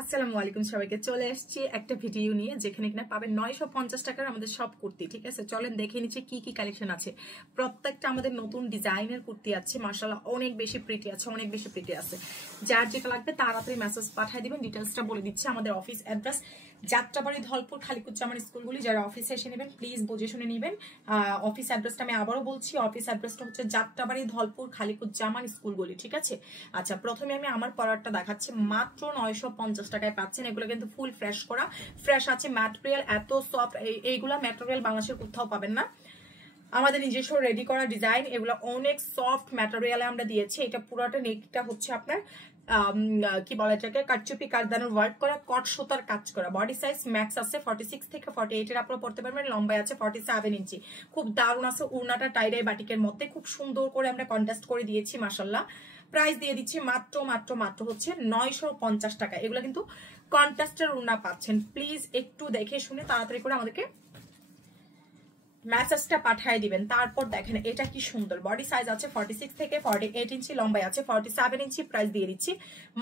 আসসালামু আলাইকুম সবাইকে চলে এসেছি একটা ভিডিও নিয়ে যেখানে কিনা পাবেন 950 টাকার আমাদের সব কুর্তি। ঠিক আছে, চলেন দেখে নিচ্ছি কি কি কালেকশন আছে। প্রত্যেকটা আমাদের নতুন ডিজাইনের কুর্তি আছে, মাশাআল্লাহ অনেক বেশি প্রিটি আছে, অনেক বেশি প্রিটি আছে। যার যেটা লাগবে তাড়াতাড়ি মেসেজ পাঠিয়ে দিবেন। ডিটেলসটা বলে দিচ্ছি। আমাদের অফিস অ্যাড্রেস যাত্রাবাড়ি, ধলপুর, খালিকুজ্জামান স্কুলগুলি। যারা অফিসে এসে নেবেন প্লিজ বুঝে শুনে নেবেন। অফিস অ্যাড্রেসটা আমি আবারও বলছি, অফিস অ্যাড্রেসটা হচ্ছে যাত্রাবাড়ি, ধলপুর, খালিকুজ্জামান স্কুলগুলি। ঠিক আছে, আচ্ছা প্রথমে আমি আমার পরারটা দেখাচ্ছি। মাত্র 950 টাকায় পাচ্ছেন। এগুলো কিন্তু ফুল ফ্রেশ করা, ফ্রেশ আছে ম্যাটেরিয়াল, এত সফট। এইগুলা ম্যাটেরিয়াল বাংলাদেশের কোথাও পাবেন না। আমাদের নিজস্ব রেডি করা ডিজাইন, এগুলো অনেক সফট ম্যাটেরিয়ালে আমরা দিয়েছি। এটা পুরোটা নেকটা হচ্ছে আপনার কি বলে এটাকে, কাটচুপি কারদানোর ওয়ার্ক করা, কট সুতার কাজ করা। বডি সাইজ ম্যাক্স আছে 46 থেকে 48 এর আপনারা পড়তে পারবেন। লম্বায় আছে 47 ইঞ্চি। খুব দারুণ আছে। উড়নাটা টাইডাই বাটিকের মধ্যে খুব সুন্দর করে আমরা কন্ট্রাস্ট করে দিয়েছি, মাশাআল্লাহ। প্রাইস দিয়ে দিচ্ছি মাত্র মাত্র মাত্র হচ্ছে 950 টাকা। এগুলো কিন্তু কন্ট্রাস্টের উড়না পাচ্ছেন। প্লিজ একটু দেখে শুনে তাড়াতাড়ি করে আমাদেরকে মেসেজটা পাঠিয়ে দিবেন। তারপর দেখেন এটা কি সুন্দর। বডি সাইজ আছে 46 থেকে 48 ইঞ্চি, লম্বায় আছে 47 ইঞ্চি। প্রাইস দিয়ে দিচ্ছি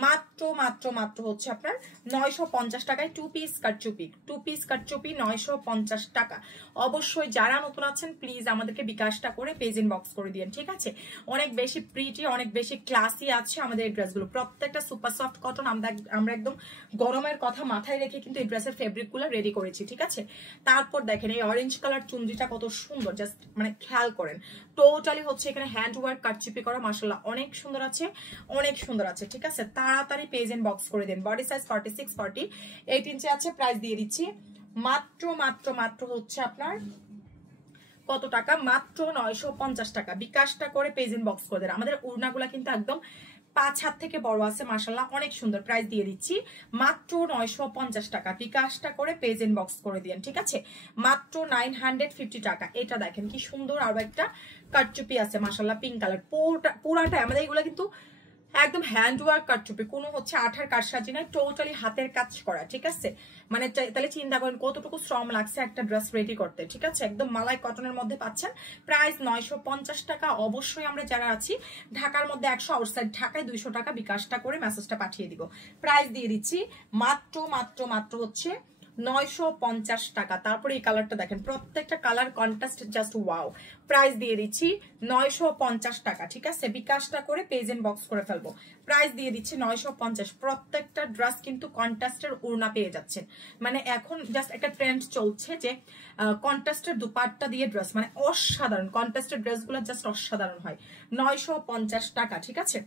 মাত্র মাত্র মাত্র হচ্ছে আপনার 950 টাকায়। টু পিস কাটচুপি 950 টাকা। অবশ্যই যারা নতুন আছেন প্লিজ আমাদেরকে বিকাশটা করে পেজ ইনবক্স করে দিন। ঠিক আছে, অনেক বেশি প্রিটি, অনেক বেশি ক্লাসি আছে আমাদের এই ড্রেসগুলো। প্রত্যেকটা সুপার সফট কটন। আমরা একদম গরমের কথা মাথায় রেখে কিন্তু এই ড্রেসের ফেব্রিকগুলো রেডি করেছি। ঠিক আছে, তারপর দেখেন এই অরেঞ্জ কালার চুনরিটা কত সুন্দর, জাস্ট মানে খেয়াল করেন। টোটালি হচ্ছে এখানে হ্যান্ড ওয়ার্ক কাটচুপি করা, মাশাআল্লাহ অনেক সুন্দর আছে, অনেক সুন্দর আছে। ঠিক আছে, তাড়াতাড়ি পেজ এন্ড বক্স করে দেন। বডি সাইজ 46 48 ইঞ্চি আছে। প্রাইস দিয়ে দিচ্ছি মাত্র মাত্র মাত্র হচ্ছে আপনার কত টাকা, মাত্র 950 টাকা। বিকাশটা করে পেজ এন্ড বক্স করে দেন। আমাদের উড়নাগুলা কিন্তু একদম 5 হাত থেকে বড় আছে, মাশাআল্লাহ অনেক সুন্দর। প্রাইস দিয়ে দিচ্ছি মাত্র 950 টাকা। বিকাশটা করে পেজ এন্ড বক্স করে দিন। ঠিক আছে, মাত্র 950 টাকা। এটা দেখেন কি সুন্দর। আরো একটা কাটচুপি আছে, মাশাআল্লাহ পিঙ্ক কালার। পুরাটা আমাদের এগুলো কিন্তু একদম হ্যান্ড ওয়ার্ক কাটচুপি, কোনো হচ্ছে আঠার কারসাজি নাই, টোটালি হাতের কাজ করা। ঠিক আছে, মানে তাহলে চিন্তা করেন কতটুকু শ্রম লাগছে একটা ড্রেস রেডি করতে। ঠিক আছে, একদম মালাই কটনের মধ্যে পাচ্ছেন। প্রাইস 950 টাকা। অবশ্যই আমরা যারা আছি ঢাকার মধ্যে 100, আউটসাইড ঢাকায় 200 টাকা। বিকাশটা করে মেসেজটা পাঠিয়ে দিব। প্রাইস দিয়ে দিচ্ছি মাত্র মাত্র মাত্র হচ্ছে 950 টাকা। তারপরে এই কালারটা দেখেন, প্রত্যেকটা colour contrast just wow. Price দিয়ে দিচ্ছি 950 টাকা। ঠিক আছে, বিকাশটা করে পেজ এন্ড বক্স করে ফেলবো। প্রাইস দিয়ে দিচ্ছি 950। প্রত্যেকটা ড্রেস কিন্তু কন্ট্রাস্টের ওড়না পেয়ে যাচ্ছেন। মানে এখন জাস্ট একটা ট্রেন্ড চলছে যে কন্ট্রাস্টের দুপাট্টা দিয়ে ড্রেস, মানে অসাধারণ। কন্ট্রাস্টের ড্রেসগুলো জাস্ট অসাধারণ হয়। 950 টাকা। ঠিক আছে,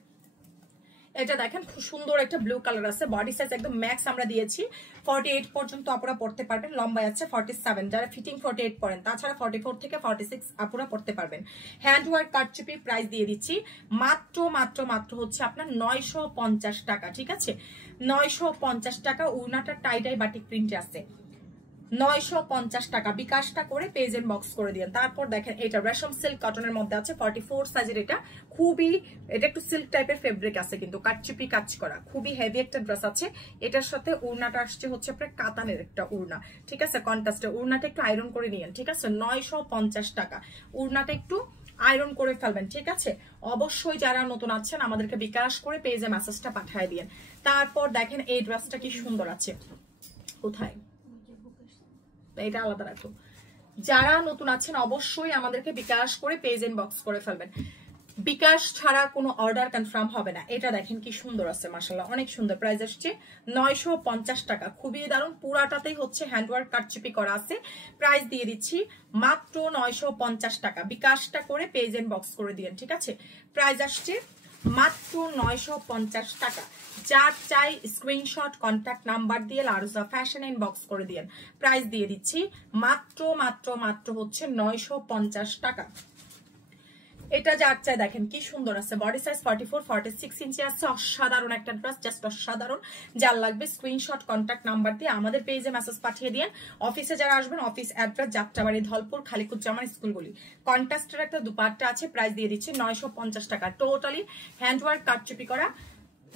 এটা দেখেন খুব সুন্দর একটা ব্লু কালার আছে। বডি সাইজ একদম ম্যাক্স আমরা দিয়েছি 48 পর্যন্ত আপুরা পড়তে পারবেন। লম্বায় আছে 47, যারা ফিটিং 48 পরেন। তাছাড়া 44 থেকে 46 আপুরা পড়তে পারবেন। Hand work কাটচুপি। প্রাইস দিয়ে দিচ্ছি মাত্র মাত্র মাত্র হচ্ছে আপনার 950 টাকা। ঠিক আছে, 950 টাকা। উড়নাটা টাইডাই বাটিক প্রিন্টে আছে। 950 টাকা। বিকাশটা করে পেজ এন্ড বক্স করে দিন। তারপর দেখেন এটা রেশম সিল্ক কটনের মধ্যে আছে 44 সাইজের। এটা একটু সিল্ক টাইপের ফেব্রিক আছে, কিন্তু কাটচুপি কাজ করা, খুবই হেভি একটা ড্রেস আছে। এটার সাথে উড়নাটা আসছে হচ্ছে আপনার কাতানের একটা উড়না। ঠিক আছে, কন্ট্রাস্টে উড়নাটা একটু আয়রন করে নিয়েন। ঠিক আছে, 950 টাকা। উড়নাটা একটু আয়রন করে ফেলবেন। ঠিক আছে, অবশ্যই যারা নতুন আছেন আমাদেরকে বিকাশ করে পেজে মেসেজটা পাঠিয়ে দিন। তারপর দেখেন এই ড্রেসটা কি সুন্দর আছে। কোথায় এটা আলাদা রাখো। যারা নতুন আছেন অবশ্যই আমাদেরকে বিকাশ করে পেজ এন্ড বক্স করে ফেলবেন। বিকাশ ছাড়া কোনো অর্ডার কনফার্ম হবে না। এটা দেখেন কি সুন্দর আছে, মাশাআল্লাহ অনেক সুন্দর। প্রাইস আসছে 950 টাকা। খুবই দারুণ। পুরাটাতেই হচ্ছে হ্যান্ডওয়ার্ক কাটচুপি করা আছে। প্রাইস দিয়ে দিচ্ছি মাত্র 950 টাকা। বিকাশটা করে পেজ এন্ড বক্স করে দিন। ঠিক আছে, প্রাইস আসছে মাত্র 950 টাকা। যার চাই স্ক্রিনশট কন্ট্যাক্ট নাম্বার দিয়ে লারুজা ফ্যাশন ইনবক্স করে দিন। প্রাইস দিয়ে দিচ্ছি মাত্র মাত্র মাত্র হচ্ছে 950 টাকা। এটা যার চাই দেখেন কি সুন্দর আছে। বডি সাইজ 44 46 ইঞ্চি আছে। অসাধারণ একটা ড্রেস, জাস্ট অসাধারণ। যার লাগবে স্ক্রিনশট কন্ট্যাক্ট নাম্বার দিয়ে আমাদের পেজে মেসেজ পাঠিয়ে দিন। অফিসে যারা আসবেন অফিস অ্যাড্রেস যাত্রাবাড়ি, ধলপুর, খালিকুজ্জামান স্কুলগুলি। কন্ট্রাস্টের একটা দুপাট্টা আছে। প্রাইস দিয়ে দিচ্ছি 950 টাকা। টোটালি হ্যান্ডওয়ার্ক কাটচুপি করা,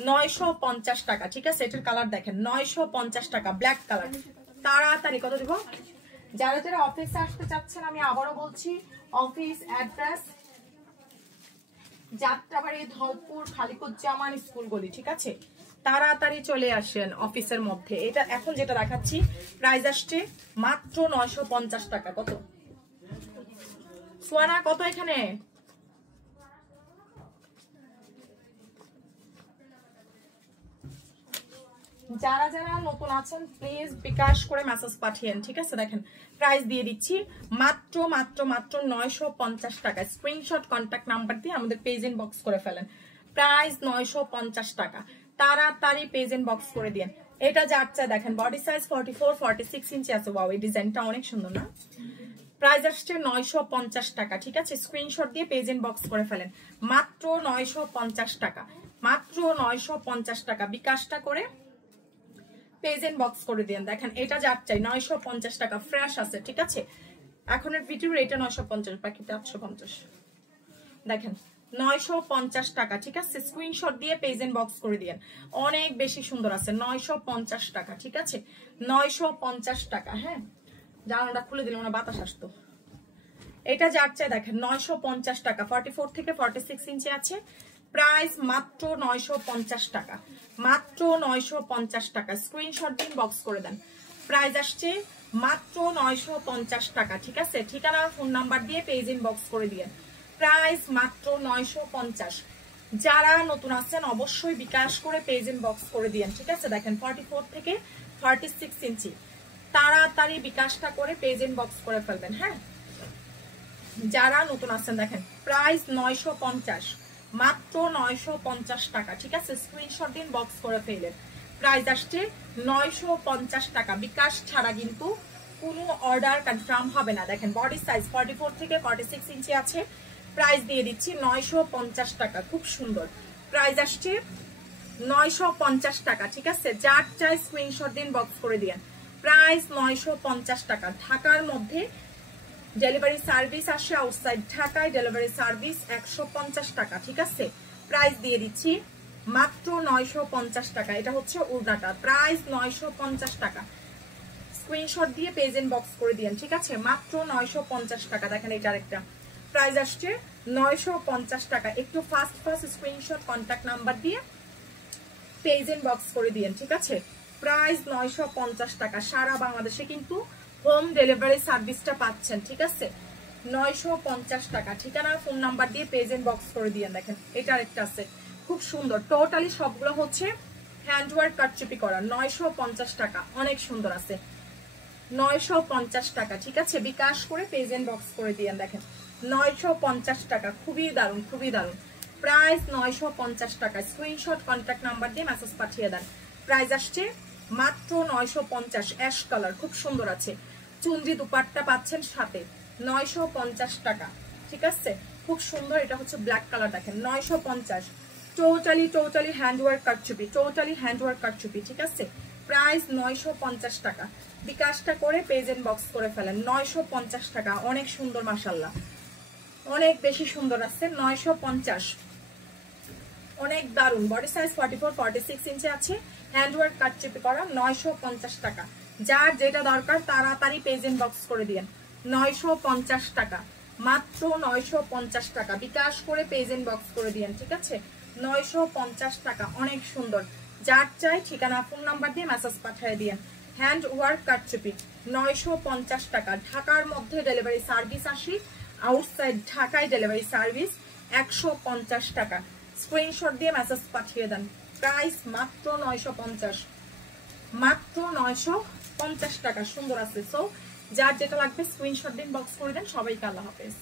950 টাকা। ঠিক আছে, এটার কালার দেখেন 950 টাকা, ব্ল্যাক কালার। তাড়াতাড়ি কত দিব। যারা যারা অফিসে আসতে চাচ্ছেন আমি আবারও বলছি, অফিস অ্যাড্রেস যাত্রাবাড়ি, ধলপুর, খালিকুজ্জামান স্কুলগুলি। ঠিক আছে, তাড়াতাড়ি চলে আসেন অফিসের মধ্যে। এটা এখন যেটা দেখাচ্ছি প্রাইস আসছে মাত্র 950 টাকা। কত সোয়ানা, কত এখানে? যারা যারা নতুন আছেন প্লিজ বিকাশ করে মেসেজ পাঠিয়েন, ঠিক আছে? দেখেন প্রাইস দিয়ে দিচ্ছি মাত্র মাত্র মাত্র 950 টাকা। স্ক্রিনশট কন্ট্যাক্ট নাম্বার দিয়ে আমাদের পেজ ইনবক্স করে ফেলেন। প্রাইস 950 টাকা, তাড়াতাড়ি পেজ ইনবক্স করে দিন। এটা যার চাই দেখেন বডি সাইজ 44 46 ইঞ্চি আছে। ওয়াও, এই ডিজাইনটা অনেক সুন্দর না? প্রাইস আসছে 950 টাকা, ঠিক আছে? স্ক্রিনশট দিয়ে পেজ ইনবক্স করে ফেলেন। মাত্র 950 টাকা, মাত্র 950 টাকা। বিকাশটা করে পেজ ইনবক্স করে দিন। দেখেন এটা যার চাই 950 টাকা, ফ্রেশ আছে, ঠিক আছে? এখনের ভিডিওর এটা 950, বাকিটা 850। দেখেন 950 টাকা, ঠিক আছে? স্ক্রিনশট দিয়ে পেজ ইনবক্স করে দিন। অনেক বেশি সুন্দর আছে। 950 টাকা, ঠিক আছে? 950 টাকা। হ্যাঁ, জানালাটা খুলে দিলাম না, বাতাস আসতো। এটা যার চাই দেখেন 950 টাকা। 44 থেকে 46 ইঞ্চি আছে। প্রাইস মাত্র 950 টাকা, মাত্র 950 টাকা। স্ক্রিনশট দিন, বক্স করে দেন। প্রাইস আসছে মাত্র 950 টাকা, ঠিক আছে? ঠিকানা আর ফোন নাম্বার দিয়ে পেজ ইনবক্স করে দিয়ে। প্রাইস মাত্র 950। যারা নতুন আছেন অবশ্যই বিকাশ করে পেজ ইনবক্স করে দিয়েন, ঠিক আছে? দেখেন 44 থেকে 46 ইঞ্চি, তাড়াতাড়ি বিকাশটা করে পেজ ইনবক্স করে ফেলবেন। হ্যাঁ, যারা নতুন আছেন দেখেন প্রাইস 950, মাত্র 950 টাকা, ঠিক আছে? স্ক্রিনশট দিন, বক্স করে ফেলেন। প্রাইস আসছে 950 টাকা। বিকাশ ছাড়া কিন্তু কোনো অর্ডার কনফার্ম হবে না। দেখেন বডি সাইজ 44 থেকে 46 ইঞ্চি আছে। প্রাইস দিয়ে দিচ্ছি 950 টাকা, খুব সুন্দর। প্রাইস আসছে 950 টাকা, ঠিক আছে? যার চাই স্ক্রিনশট দিন, বক্স করে দিন। প্রাইস 950 টাকা। ঢাকার মধ্যে ডেলিভারি সার্ভিস আসে, আউটসাইড ঢাকায় ডেলিভারি সার্ভিস 150 টাকা, ঠিক আছে? প্রাইস দিয়ে দিচ্ছি মাত্র 950 টাকা। এটা হচ্ছে উড়নাটা। প্রাইস 950 টাকা। স্ক্রিনশট দিয়ে পেজ ইনবক্স করে দিন, ঠিক আছে? মাত্র 950 টাকা। দেখেন এটা আরেকটা প্রাইস আসছে 950 টাকা। একটু fast fast screenshot contact number দিয়ে পেজ ইনবক্স করে দিন, ঠিক আছে? প্রাইস 950 টাকা। সারা বাংলাদেশে কিন্তু হোম ডেলিভারি সার্ভিসটা পাচ্ছেন, ঠিক আছে? 950 টাকা। ঠিকানা ফোন নাম্বার দিয়ে পেজ ইনবক্স করে দিয়ে। দেখেন এটা আরেকটা আছে, খুব সুন্দর। টোটালি সবগুলো হচ্ছে হ্যান্ডওয়ার্ক কাটচুপি করা। 950 টাকা, অনেক সুন্দর আছে। 950 টাকা, ঠিক আছে? বিকাশ করে পেজ ইনবক্স করে দিয়ে। দেখেন 950 টাকা, খুবই দারুণ, খুবই দারুণ। প্রাইস 950 টাকা। স্ক্রিনশট কন্ট্যাক্ট নাম্বার দিয়ে মেসেজ পাঠিয়ে দেন। প্রাইস আসছে মাত্র 950। অ্যাশ কালার, খুব সুন্দর আছে। চুনরি দুপাট্টা পাচ্ছেন সাথে। 950 টাকা, ঠিক আছে? খুব সুন্দর। এটা হচ্ছে ব্ল্যাক কালার। দেখেন 950। টোটালি হ্যান্ডওয়ার্ক কাটচুপি, টোটালি হ্যান্ডওয়ার্ক কাটচুপি, ঠিক আছে? প্রাইস 950 টাকা। বিকাশটা করে পেজ ইনবক্স করে ফেলেন। 950 টাকা, অনেক সুন্দর, মাশাআল্লাহ, অনেক বেশি সুন্দর আছে। 950, অনেক দারুণ। বডি সাইজ 44 46 ইঞ্চি আছে। হ্যান্ডওয়ার্ক কাটচুপি করা। 950 টাকা। যার যেটা দরকার তাড়াতাড়ি পেজ ইনবক্স করে দিন। 950 টাকা, মাত্র 950 টাকা। বিকাশ করে পেজ ইনবক্স করে দিন, ঠিক আছে? 950 টাকা, অনেক সুন্দর। যার চাই ঠিকানা ফোন নাম্বার দিয়ে মেসেজ পাঠিয়ে দিন। হ্যান্ড ওয়ার্ক কাটচুপি 950 টাকা। ঢাকার মধ্যে ডেলিভারি সার্ভিস আসি, আউটসাইড ঢাকায় ডেলিভারি সার্ভিস 150 টাকা। স্ক্রিনশট দিয়ে মেসেজ পাঠিয়ে দেন। প্রাইস মাত্র 950, মাত্র 950 টাকা। সুন্দর আছে। সো যার যেটা লাগবে স্ক্রিনশট দিন, বক্স করে দেন। সবাইকে আল্লাহ হাফেজ।